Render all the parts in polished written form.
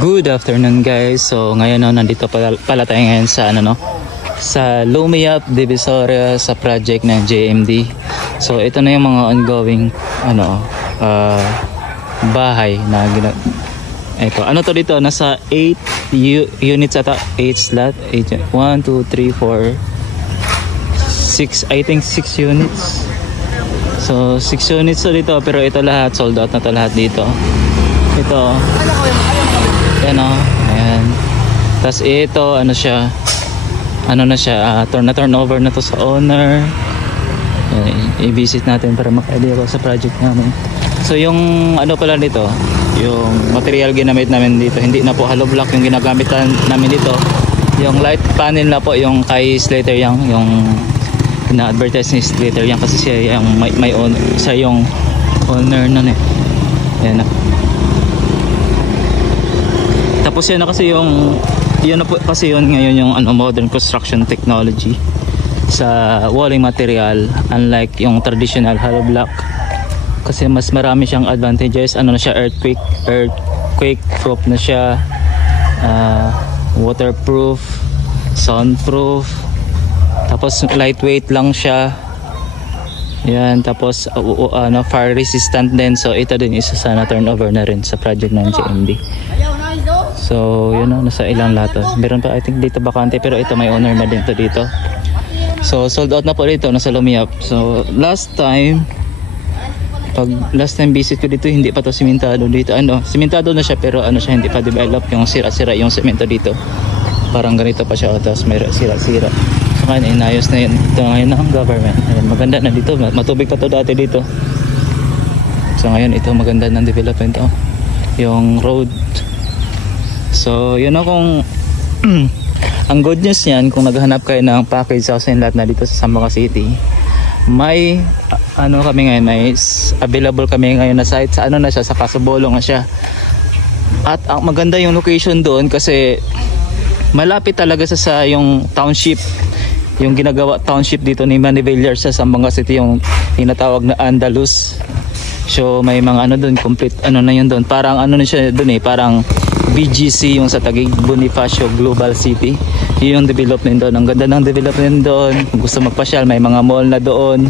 Good afternoon guys. So ngayon nandito pala tayo ngayon sa sa Lumiap, Divisoria sa project ng JMD. So ito na yung mga ongoing bahay na ito. Ano to dito? Nasa 8 units ata, 8 slot. 1, 2, 3, 4 6, I think 6 units. So 6 units to dito, pero ito lahat sold out na to lahat dito. Ito. Yan o, ayan. Tapos ito, na siya, turnover na to sa owner. I-visit natin para maka-idea ko sa project namin. So yung pala dito, yung material ginamit namin dito, hindi na po hollow block yung ginagamit namin dito. Yung light panel na po, yung kay Slater Young, yung na-advertise ni Slater Young kasi siya yung may owner, siya yung owner nun eh. Ayan na. Tapos yan na kasi yun ngayon yung modern construction technology sa walling material, unlike yung traditional hollow block, kasi mas marami siyang advantages. Na siya, earthquake proof na siya, waterproof, soundproof, tapos lightweight lang siya. Yan, tapos fire resistant din. So ito din isa sa turnover na rin sa project ng JMD. So yun nasa ilang lato. Meron pa I think dito bakante, pero ito may owner na din to dito. So sold out na po dito, nasa Lumiap. So last time visit ko dito, hindi pa to simentado dito. Simentado na siya, pero siya, hindi pa develop, yung sira-sira yung semento dito. Parang ganito pa siya, tapos may sira-sira. So ngayon inayos na yun. Ito ngayon ng government. Maganda na dito, matubig pa to dati dito. So ngayon ito maganda ng development yung road. So yun kung ang good news niyan, kung naghahanap kayo ng package house and lot na dito sa Zamboanga City, may kami ngayon, may available kami ngayon na site sa na siya, sa Pasobolong na siya. At ang maganda yung location doon kasi malapit talaga sa yung township, yung ginagawa township dito ni Manny Villar sa Zamboanga City, yung tinatawag na Andalus. So may mga doon, complete na yun doon. Parang na siya doon parang BGC yung sa Taguig, Bonifacio Global City. Yun yung development doon. Ang ganda ng development doon. Kung gusto magpasyal, may mga mall na doon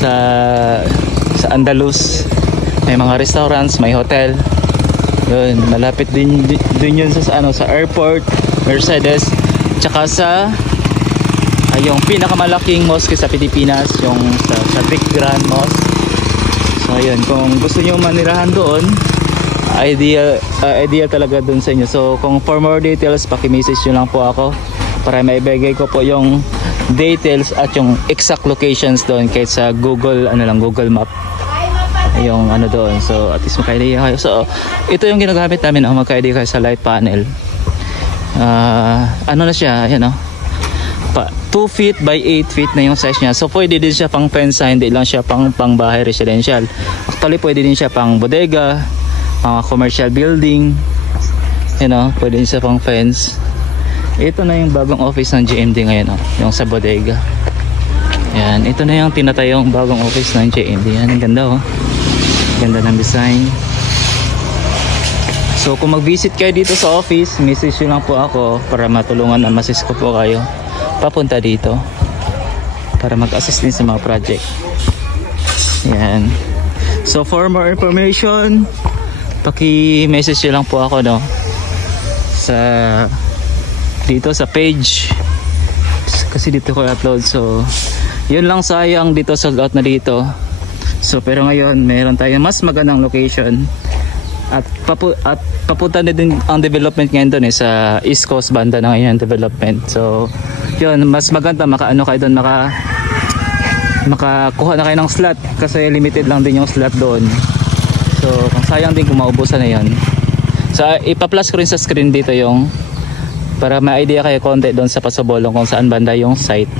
sa Andalus. May mga restaurants, may hotel. Yun, malapit din yun sa airport, Mercedes, tsaka sa yung pinakamalaking mosque sa Pilipinas, yung sa Big Grand Mosque. So yun, kung gusto niyo manirahan doon, idea talaga dun sa inyo. So kung for more details, paki-message nyo lang po ako para maibigay ko po yung details at yung exact locations doon kahit sa Google Google Map yung doon. So at least magka-idea kayo. So ito yung ginagamit namin, magka-idea kayo sa light panel. Na siya, 2 feet by 8 feet na yung size niya. So pwede din siya pang fence, hindi lang siya pang bahay residential. Actually pwede din siya pang bodega, commercial building, pwede din siya pang fence. Ito na yung bagong office ng JMD ngayon, yung sa bodega. Yan, ito na yung tinatayong bagong office ng JMD. Yan, ang ganda ganda ng design. So kung mag-visit kayo dito sa office, message nyo lang po ako para matulungan na ma-assist ko po kayo papunta dito para mag-assist din sa mga project. Yan. So for more information, paki-message nyo lang po ako dito sa page, kasi dito ko upload. So yun lang, sayang dito sold out na dito. So pero ngayon meron tayong mas magandang location at papunta na din ang development ngayon doon sa East Coast banda na ngayon development. So yun, mas maganda kayo doon, makakuha na kayo ng slot kasi limited lang din yung slot doon. So sayang din kung maubusan na yun. So ipa-plus ko rin sa screen dito yung para ma-idea kayo konti doon sa Pasobolong kung saan banda yung site.